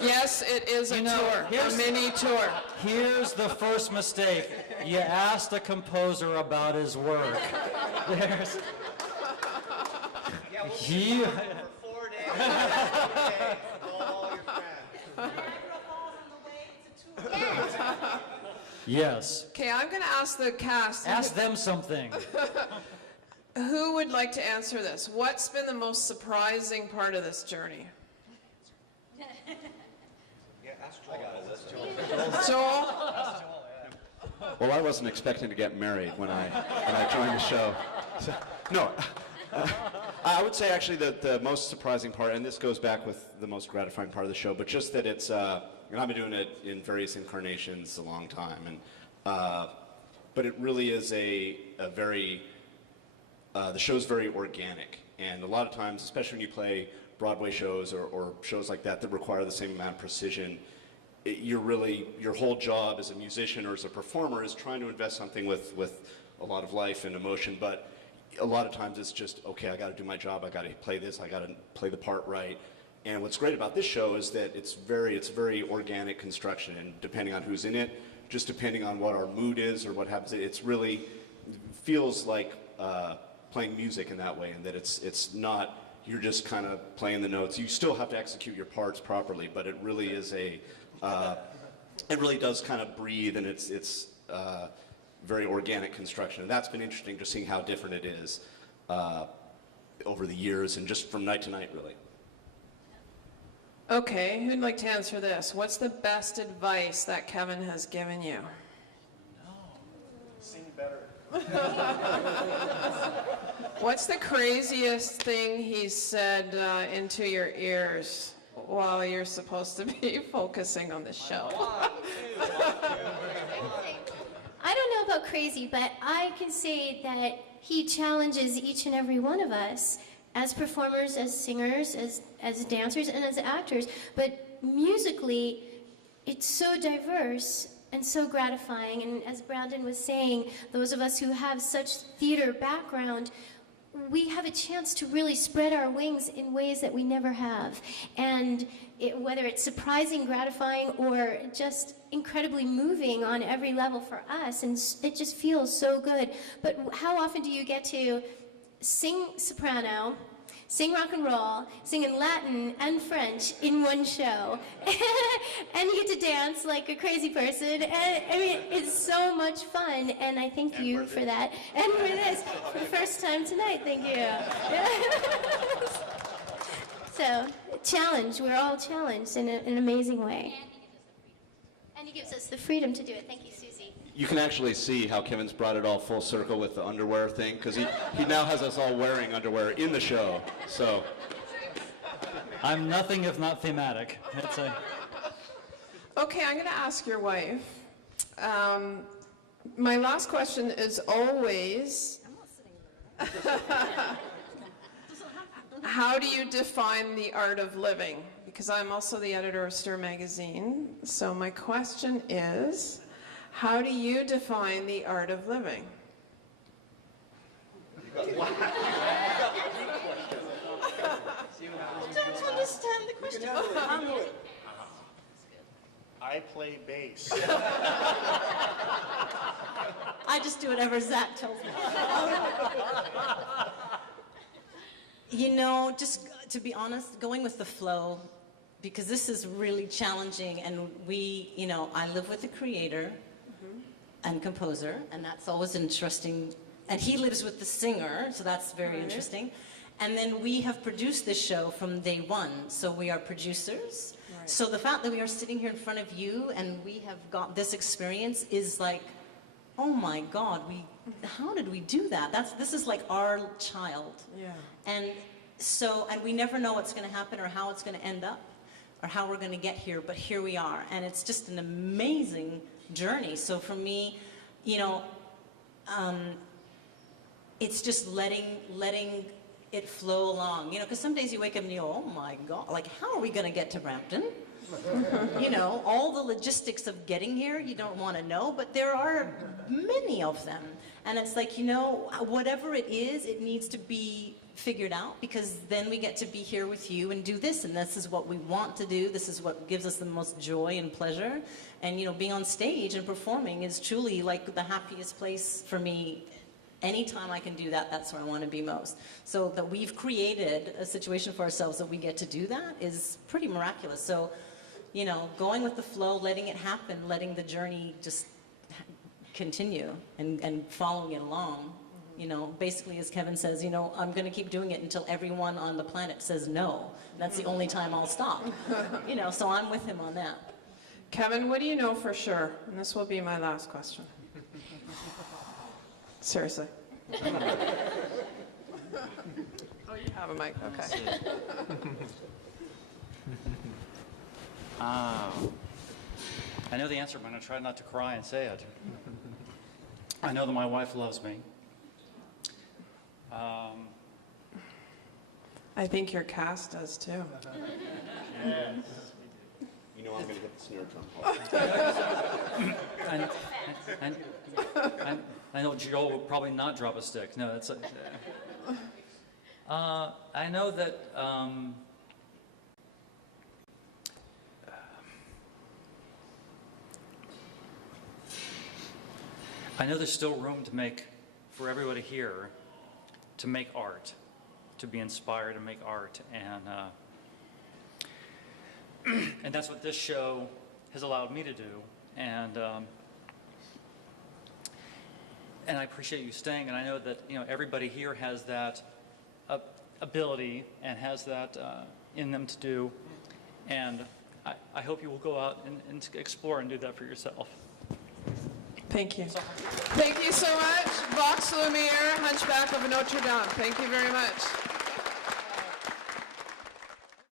Yes, it is a tour, a mini tour. Here's the first mistake. You asked a composer about his work. There's... He... For 4 days. Okay, call all your friends. Yes. Okay, I'm going to ask the cast. Ask them something. Who would like to answer this? What's been the most surprising part of this journey? Yeah, ask Joel. Joel? Well, I wasn't expecting to get married when I joined the show. So, no, I would say actually that the most surprising part, and this goes back with the most gratifying part of the show, but just that it's, and I've been doing it in various incarnations a long time, and but it really is a very, the show's very organic, and a lot of times, especially when you play Broadway shows or shows like that require the same amount of precision, your whole job as a musician or as a performer is trying to invest something with a lot of life and emotion, but a lot of times it's just, okay, I got to do my job, I got to play this, I got to play the part right. And what's great about this show is that it's very organic construction, and depending on who's in it, just depending on what our mood is or what happens, it's really feels like playing music in that way, and that it's not, you're just kind of playing the notes. You still have to execute your parts properly, but it really is it really does kind of breathe, and it's very organic construction. And that's been interesting, just seeing how different it is over the years and just from night to night, really. Okay, who'd like to answer this? What's the best advice that Kevin has given you? Sing better. What's the craziest thing he said into your ears while you're supposed to be focusing on the show? I don't know about crazy, but I can say that he challenges each and every one of us as performers, as singers, as dancers, and as actors. But musically, it's so diverse and so gratifying. And as Brandon was saying, those of us who have such theater background, we have a chance to really spread our wings in ways that we never have. And whether it's surprising, gratifying, or just incredibly moving on every level for us, and it just feels so good. But how often do you get to sing soprano, sing rock and roll, sing in Latin and French in one show, and you get to dance like a crazy person? And I mean, it's so much fun, and I thank you for that. And for this, for the first time tonight, thank you. So, challenge, we're all challenged in an amazing way. And he gives us the freedom to do it. Thank you, Susie. You can actually see how Kevin's brought it all full circle with the underwear thing, because he now has us all wearing underwear in the show. So I'm nothing if not thematic. Okay, I'm going to ask your wife. My last question is always, how do you define the art of living? Because I'm also the editor of Stir Magazine. So my question is, how do you define the art of living? I don't understand the question. I play bass. I just do whatever Zach tells me. You know, just to be honest, going with the flow, because this is really challenging, and I live with the creator and composer, and that's always interesting, and he lives with the singer, so that's very interesting. And then we have produced this show from day one, so we are producers. Right. So the fact that we are sitting here in front of you and we have got this experience is like, oh my God, how did we do that? This is like our child. Yeah. And we never know what's going to happen or how it's going to end up or how we're going to get here, but here we are. And it's just an amazing journey. So for me, it's just letting it flow along, because some days you wake up and you go, oh my God, like, how are we going to get to Brampton? All the logistics of getting here, you don't want to know, but there are many of them. And it's like, whatever it is, it needs to be figured out, because then we get to be here with you and do this, and this is what we want to do. This is what gives us the most joy and pleasure. And, you know, being on stage and performing is truly like the happiest place for me. Anytime I can do that, that's where I want to be most. So that we've created a situation for ourselves that we get to do that is pretty miraculous. So, you know, going with the flow, letting it happen, letting the journey just continue and following it along. You know, basically, as Kevin says, you know, I'm going to keep doing it until everyone on the planet says no. That's the only time I'll stop. You know, so I'm with him on that. Kevin, what do you know for sure? And this will be my last question. Seriously. Oh, you have a mic. Okay. I know the answer, but I'm going to try not to cry and say it. I know that my wife loves me. I think your cast does too. You know I'm going to hit the snare drum. I know Joel will probably not drop a stick. No, that's. I know that. I know there's still room to make, for everybody here, to make art, to be inspired to make art, and that's what this show has allowed me to do, and I appreciate you staying, and I know that, you know, everybody here has that ability and has that in them to do, and I hope you will go out and explore and do that for yourself. Thank you. Thank you so much. Vox Lumiere, Hunchback of Notre Dame. Thank you very much.